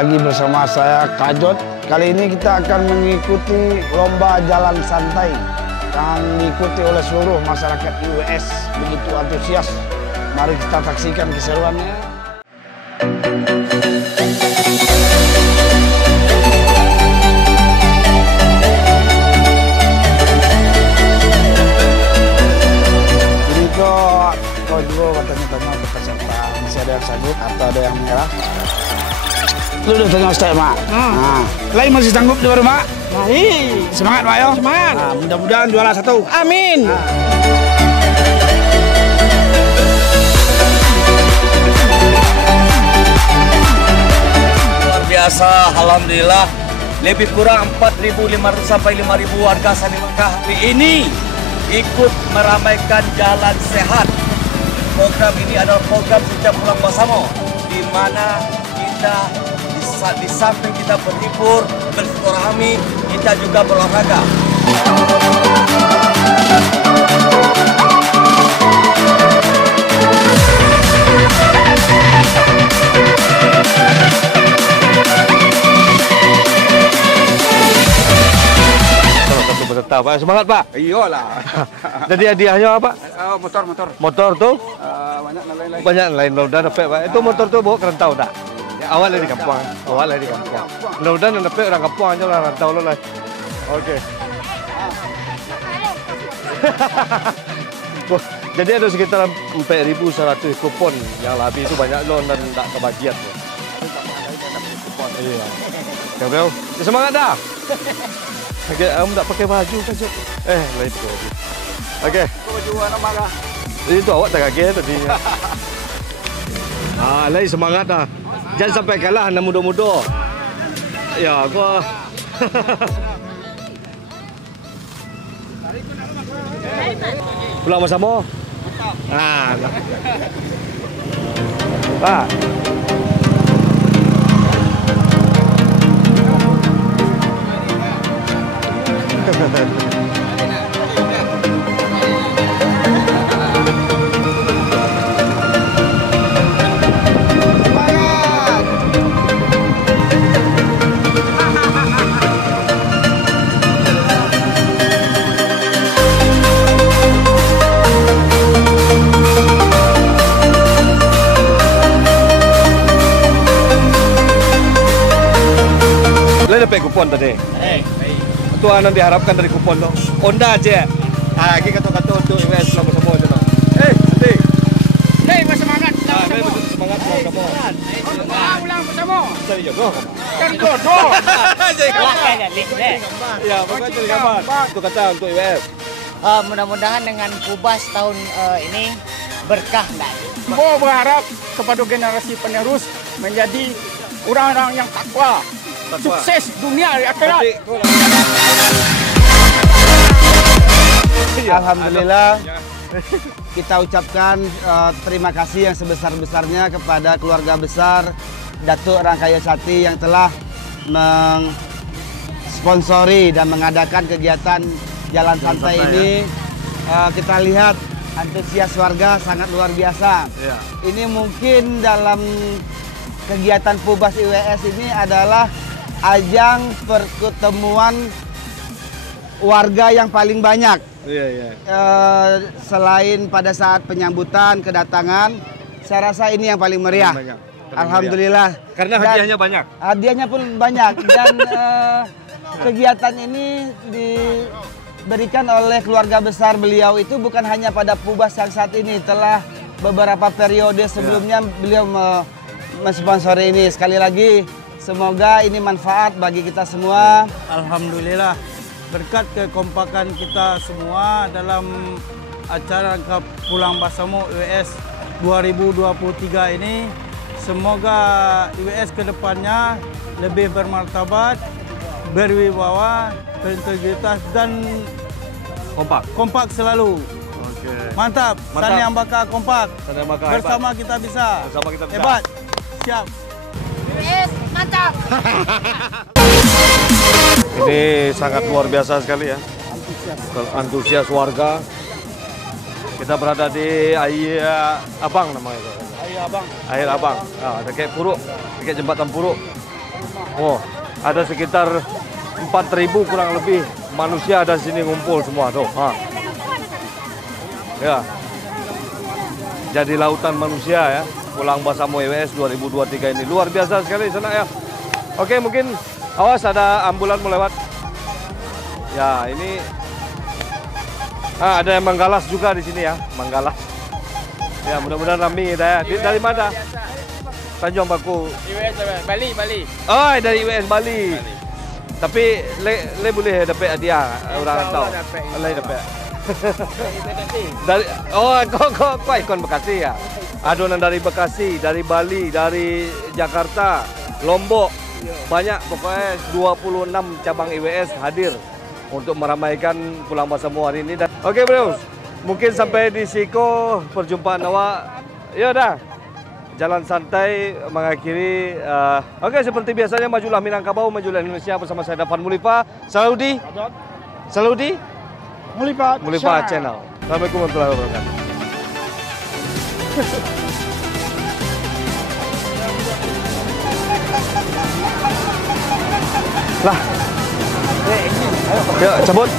lagi bersama saya Kajot. Kali ini kita akan mengikuti lomba jalan santai yang diikuti oleh seluruh masyarakat IWS. Begitu antusias. Mari kita saksikan keseruannya. Kau juga katanya tanya ke peserta, masih ada yang sanggup atau ada yang menyerah? Lu udah tanya Ustaz, Mak? Nah, lain masih sanggup di baru, Mak? Mari. Semangat, Mak, yo. Semangat. Nah, mudah-mudahan juara satu. Amin. Nah. Luar biasa, alhamdulillah. Lebih kurang 4.500 sampai 5.000 warga Sani Mekah hari ini ikut meramaikan jalan sehat. Program ini adalah program sejak pulang Basamo, di mana kita di samping kita berhibur, bersilaturahmi, kita juga berolahraga. Peserta, Pak. Semangat, Pak. Iyalah. Jadi hadiahnya apa? Motor. Motor tuh Banyak lain-lain. banyak lain. Mudah-mudahan dapat, Pak. Itu motor tuh bawa kerentau tak? Ya, awalnya di kampung. Awalnya di kampung. Mudah-mudahan dapat orang kampung aja orang rantau lo lah. Oke. Jadi ada sekitar 4.100 kupon yang habis itu banyak loan dan tak kebagian. Iya. Kau semangat dah. Oke, kamu tak pakai baju kan, Cik? Lain baju. Oke. Baju warna merah. Itu awak tak kaget tadi. Lain semangat dah. Jangan sampai kalah anak muda-muda. Ya, gua. Pulang bersama. Pak. Lain dapat kupon tadi. Itu yang diharapkan dari kupon lo. Honda aja. Lagi kata-kata untuk IWS pulang bersama aja no. Sedih. Hei, bersemangat. Semangat pulang bersama. Pulang bersama. Cari jodoh. Kan jodoh. Jadi gambar. Ya, pokoknya cari gambar. Itu kata untuk IWS. Mudah-mudahan dengan Pubas tahun ini berkah lah. Mau berharap kepada generasi penerus menjadi orang-orang yang takwa. Sukses dunia di akhirat. Alhamdulillah, kita ucapkan terima kasih yang sebesar-besarnya kepada keluarga besar Datuk Rangkaya Sati yang telah mensponsori dan mengadakan kegiatan jalan santai ini. Kita lihat antusias warga sangat luar biasa. Ya. Ini mungkin dalam kegiatan Pubas IWS ini adalah ajang pertemuan warga yang paling banyak. Iya. Selain pada saat penyambutan kedatangan, saya rasa ini yang paling meriah. Alhamdulillah. Karena hadiahnya banyak. Hadiahnya pun banyak dan kegiatan ini diberikan oleh keluarga besar beliau itu bukan hanya pada Pubas yang saat ini, telah beberapa periode sebelumnya beliau mensponsori ini. Sekali lagi semoga ini manfaat bagi kita semua. Alhamdulillah, berkat kekompakan kita semua dalam acara Pulang Basamo IWS 2023 ini, semoga IWS ke depannya lebih bermartabat, berwibawa, berintegritas dan kompak selalu. Oke. Mantap. Sani Ambaka kompak. Sani Ambaka bersama kita bisa. Bersama kita bisa. Hebat. Siap. Yes, mantap. Ini sangat luar biasa sekali ya. Antusias warga. Kita berada di Air Abang namanya itu. Ayo abang. Air Abang. Ada kayak Puruk, kayak jembatan Puruk. Oh, ada sekitar 4.000 kurang lebih manusia ada di sini ngumpul semua tuh. Ya. Jadi lautan manusia ya. Pulang Basamo IWS 2023 ini luar biasa sekali sana ya. Oke, mungkin awas ada ambulan mau lewat. Ya, ini ada yang menggalas juga di sini ya, menggalas. Ya, mudah-mudahan ramai kita ya. Dari mana? Tanjung Paku. IWS Bali. Oh, dari IWS Bali. Tapi le boleh dapat hadiah orang tahu. Le dapat. Dari kau ikon Bekasi ya. Adonan dari Bekasi, dari Bali, dari Jakarta, Lombok. Banyak pokoknya 26 cabang IWS hadir untuk meramaikan Pulang Basamo hari ini. Oke, Bro. Mungkin sampai di siko perjumpaan awak. Ya dah. Jalan santai mengakhiri. Oke, seperti biasanya majulah Minangkabau, majulah Indonesia bersama saya Dafan Mulifa. Selalu di Mulifa Channel. Assalamualaikum warahmatullahi wabarakatuh. Lah. Yuk, cabut.